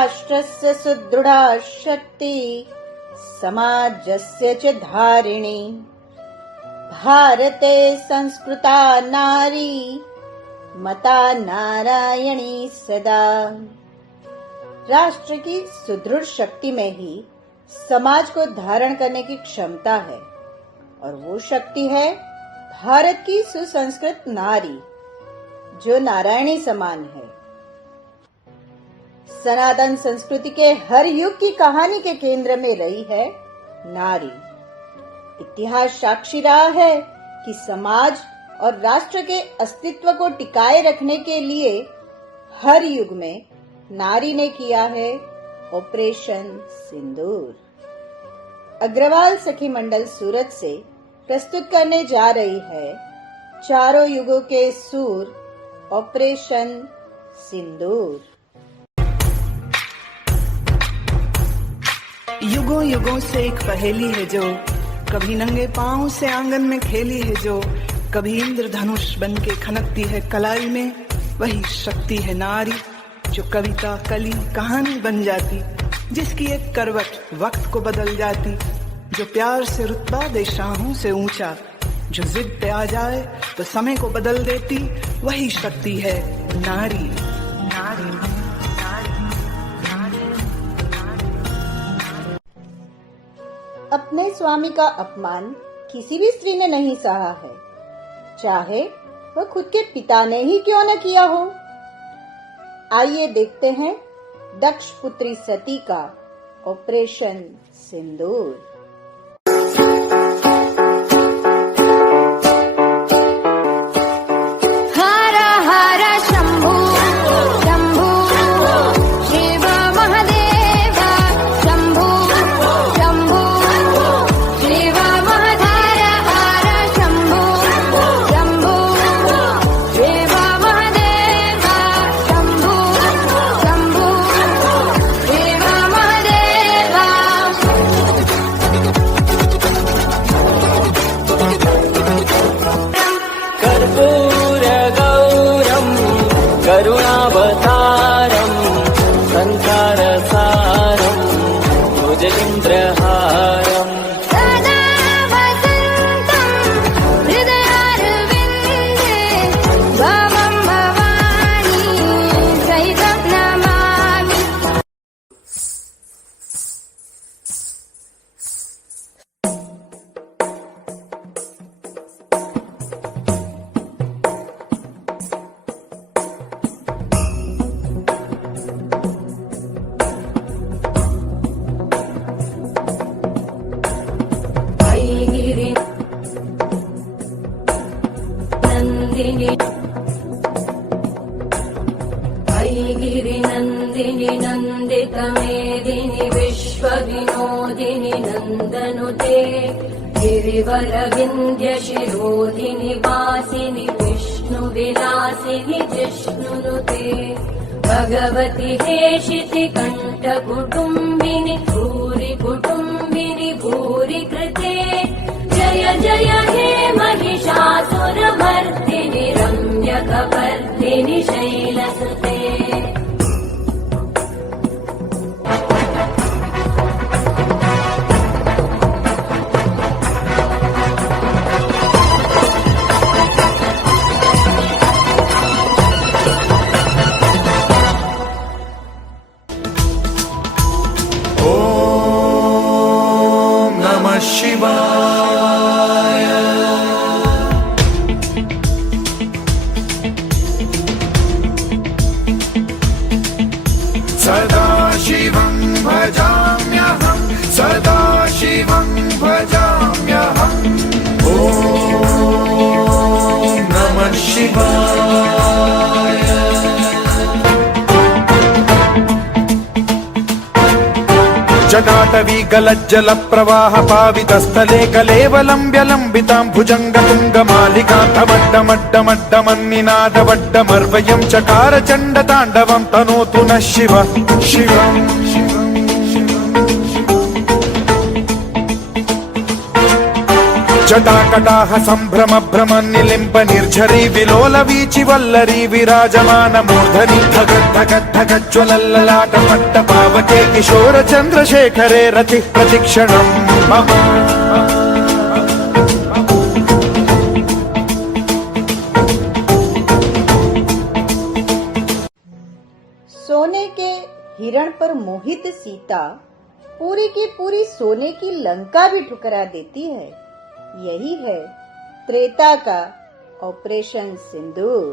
राष्ट्रस्य सुदृढा शक्ति समाजस्य च धारिणी। भारते संस्कृता नारी मता नारायणी सदा। राष्ट्र की सुदृढ़ शक्ति में ही समाज को धारण करने की क्षमता है और वो शक्ति है भारत की सुसंस्कृत नारी जो नारायणी समान है। सनातन संस्कृति के हर युग की कहानी के केंद्र में रही है नारी। इतिहास साक्षी रहा है कि समाज और राष्ट्र के अस्तित्व को टिकाए रखने के लिए हर युग में नारी ने किया है ऑपरेशन सिंदूर। अग्रवाल सखी मंडल सूरत से प्रस्तुत करने जा रही है चारों युगों के सूर ऑपरेशन सिंदूर। युगों युगों से एक पहेली है जो कभी नंगे पांव से आंगन में खेली है, जो कभी इंद्रधनुष बन के खनकती है कलाई में, वही शक्ति है नारी जो कविता कली कहानी बन जाती, जिसकी एक करवट वक्त को बदल जाती, जो प्यार से रुतबा दे शाहों से ऊंचा, जो जिद पे आ जाए तो समय को बदल देती, वही शक्ति है नारी। नारी अपने स्वामी का अपमान किसी भी स्त्री ने नहीं सहा है, चाहे वह खुद के पिता ने ही क्यों न किया हो। आइए देखते हैं दक्ष पुत्री सती का ऑपरेशन सिंदूर। करुणावतारं संसारसारं भुजगेन्द्रहारम् सदा वसन्तं हृदयारविन्दे भवं भवानी सहितं नमामि। गिरिनन्दिनि नन्दितमेदिनि विश्वविनोदिनि नन्दनुते गिरिवरविन्द्यशिरोधिनि वासिनि विष्णुविलासिनि जिष्णुनुते भगवति हेशिति कण्ठकुटुम्बिनि भूरि कुटुम्बिनि भूरि कृते जय जय हे महिषासुरमर्दिनि रम्यकपर्दिनि शैलसुते। ओम नमः शिवाय। सदा शिवं भजाम्यहं, सदा शिवं भजाम्यहम्। ओम नमः शिवाय। जटाटवी गलज्जल प्रवाह पावितस्थले कलेवलम्ब्य लम्बितां भुजङ्गतुङ्गमालिकां धमड्डमड्डमड्डमन्निनादवड्डमर्वयं चकार चण्डताण्डवं तनोतु नः शिव शिवम्। जटाकटाह सम्भ्रम भ्रम निलिम्ब निर्झरी विलोल वीचि वल्लरी विराजमान मूर्धनि धगद्धगद्धगज्ज्वलल्ललाट पट्ट पावके किशोर चन्द्रशेखरे रतिः प्रतिक्षणम् मम। सोने के हिरण पर मोहित सीता पूरी की पूरी सोने की लंका भी ठुकरा देती है। यही है त्रेता का ऑपरेशन सिंदूर।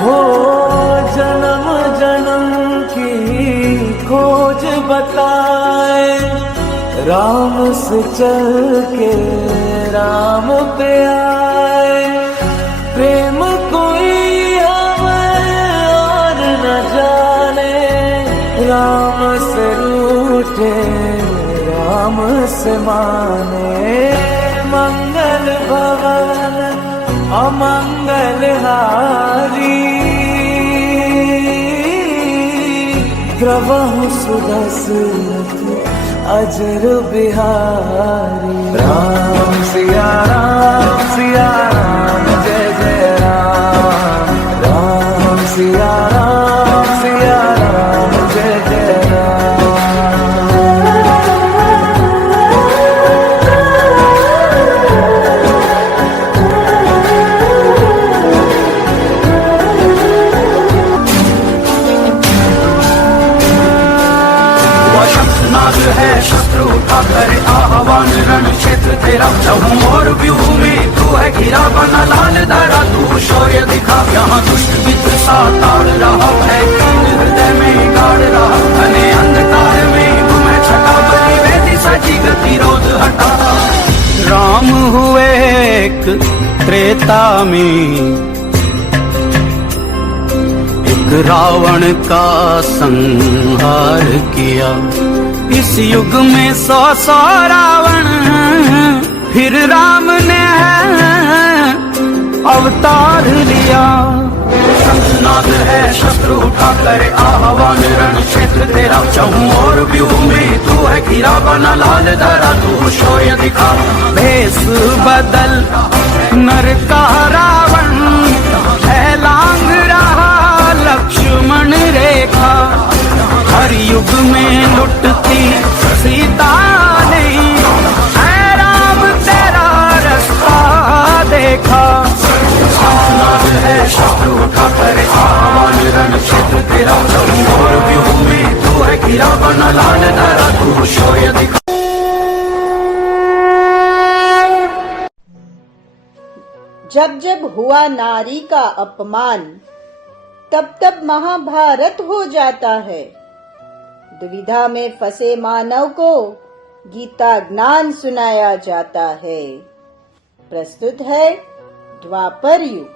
हो जन्म जन्म की खोज बताए, राम से चल के राम पे आए। प्रेम कोई हमें और न जाने, राम से रूठे राम से माने। मंगल भवन अमंगल हारी, द्रवहु सुदशरथ अजर बिहारी। राम सिया राम जय जय राम। राम सिया राम जय जय राम। है शत्रु उठाकर आह्वान, रण क्षेत्र तेरा चहूं और व्यूह में तू है घिरा बना लाल धारा, तू शौर्य दिखा। यहाँ दुष्ट मित्र सा ताड़ रहा है, हृदय में गाड़ रहा। घने अंधकार में घूमे छटा, बनी वेदी सजी गतिरोध हटा। राम हुए एक त्रेता में, एक रावण का संहार किया। इस युग में 100 रावण, फिर राम ने अवतार लिया। शंखनाद है शस्त्र उठाकर आह्वान, रण क्षेत्र तेरा चहूं और व्यूह में तू है घिरा बना लाल धरा। तू शौर्य दिखा, भेष बदल नर का रावण है लांग रहा लक्ष्मण रेखा। हर युग में लुटती सीता नहीं, है राम तेरा रास्ता देखा। है शत्रु उठाकर आह्वान, रण क्षेत्र तेरा चहूं और व्यूह में तू है घिरा बना लाल धरा। तू शौर्य दिखा। जब जब हुआ नारी का अपमान, तब तब महाभारत हो जाता है। दुविधा में फंसे मानव को गीता ज्ञान सुनाया जाता है। प्रस्तुत है द्वापर युग।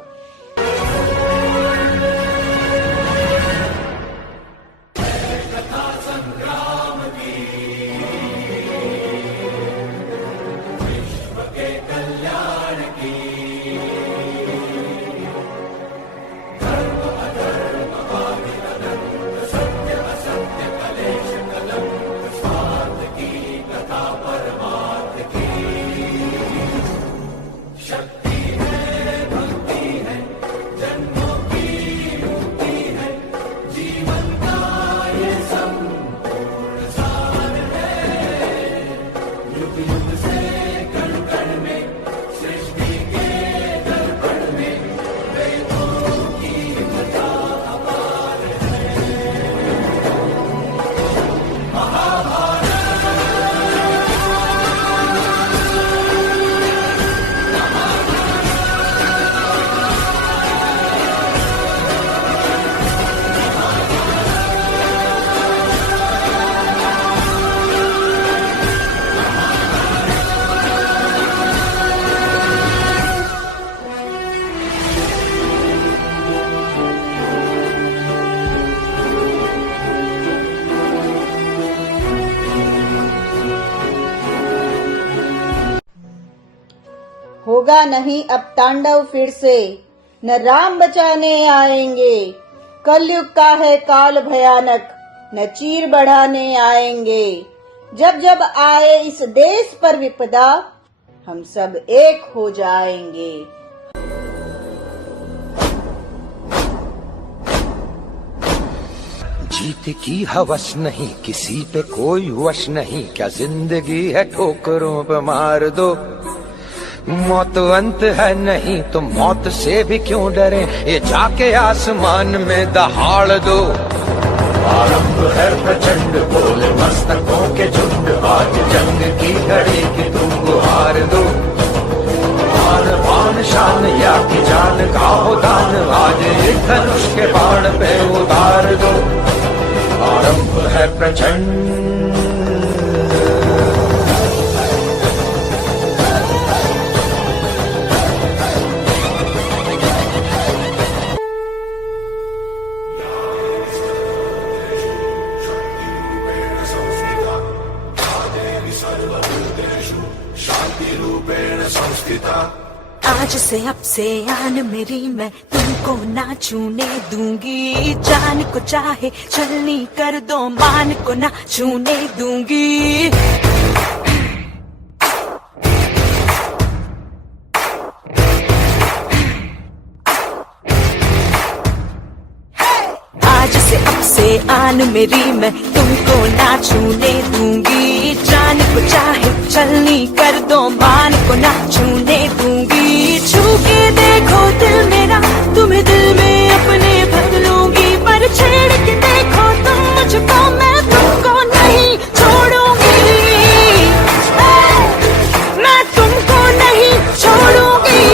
होगा नहीं अब तांडव फिर से, न राम बचाने आएंगे। कलयुग का है काल भयानक, न चीर बढ़ाने आएंगे। जब जब आए इस देश पर विपदा, हम सब एक हो जाएंगे। जीत की हवस नहीं, किसी पे कोई वश नहीं, क्या जिंदगी है ठोकरों पे मार दो। मौत अंत है नहीं तो मौत से भी क्यों डरे, ये जाके आसमान में दहाड़ दो। आरंभ है प्रचंड बोले मस्तकों के झुंड, आज जंग की घड़ी की तुम गुहार दो। आन बान शान या की जान का हो दान, आज एक धनुष के बाण पे उतार दो। आरंभ है प्रचंड। आज से अब से आन मेरी, मैं तुमको ना छूने दूंगी। जान को चाहे छलनी कर दो, मान को ना छूने दूंगी। आज से अब से आन मेरी, मैं तुमको ना छूने दूंगी। जान को चाहे छलनी कर दो, मान को ना छूने दूंगी। छू के देखो दिल मेरा, तुम्हें दिल में अपने भर लूंगी। पर छेड़ के देखो तुम मुझको, मैं तुमको नहीं छोड़ूंगी। मैं तुमको नहीं छोड़ूंगी।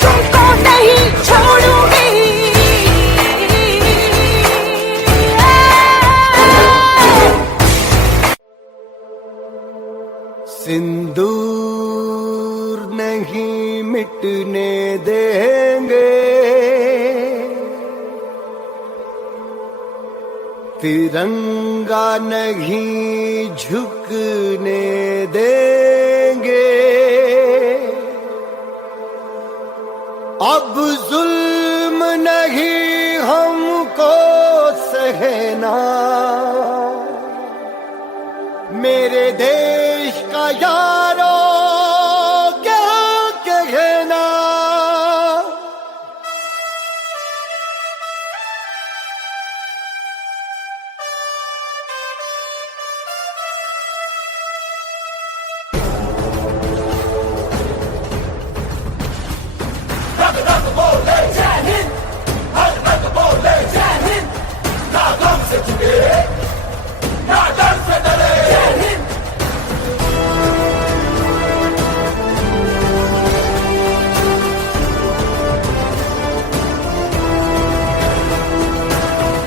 तुमको नहीं छोड़ूंगी। सिंदूर नहीं मिटने देंगे, तिरंगा नहीं झुकने देंगे। अब जुल्म नहीं हमको सहना, मेरे देश का यारो क्या कहना।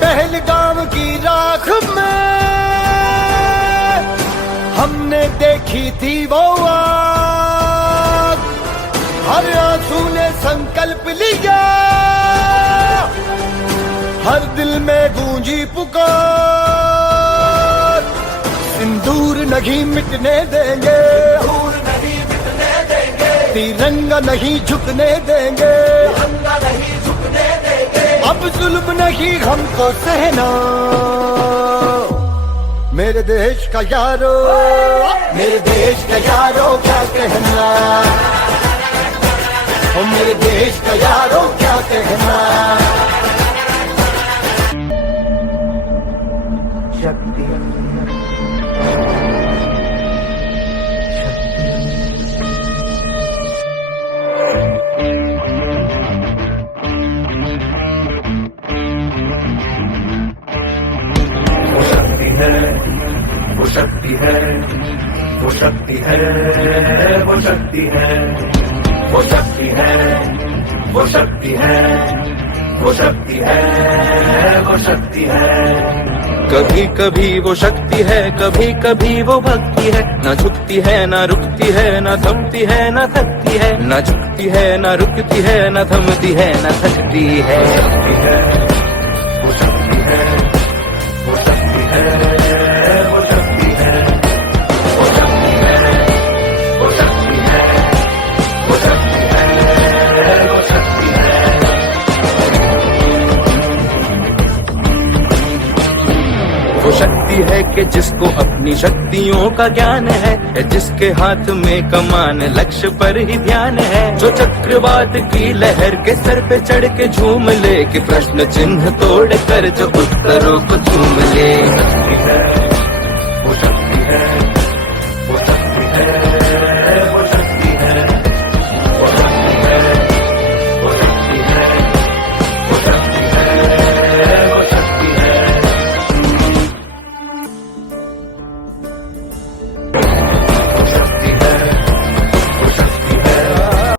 पहलगाम की राख में हमने देखी थी वो आग, हर आंसू ने संकल्प लिया, हर दिल में गूंजी पुकार। सिंदूर नहीं मिटने देंगे, तिरंगा नहीं झुकने देंगे। अब जुल्म नहीं हमको सहना, मेरे देश का यारो, मेरे देश का यारो क्या कहना। ओ मेरे देश का यारो क्या कहना। शक्ति वो शक्ति है, वो शक्ति है, वो शक्ति है, वो शक्ति है, वो शक्ति है, वो शक्ति है, वो शक्ति है। कभी कभी वो शक्ति है, कभी कभी वो भक्ति है। न झुकती है न रुकती है, न थमती है न थकती है। न झुकती है न रुकती है, न थमती है न थकती है। शक्ति है, वो शक्ति है, वो शक्ति है, वो शक्ति है, वो शक्ति है, वो वो शक्ति है कि जिसको अपनी शक्तियों का ज्ञान है, जिसके हाथ में कमान लक्ष्य पर ही ध्यान है, जो चक्रवात की लहर के सर पे चढ़ के झूम ले, कि प्रश्न चिन्ह तोड़ कर जो उत्तरों को चूम ले।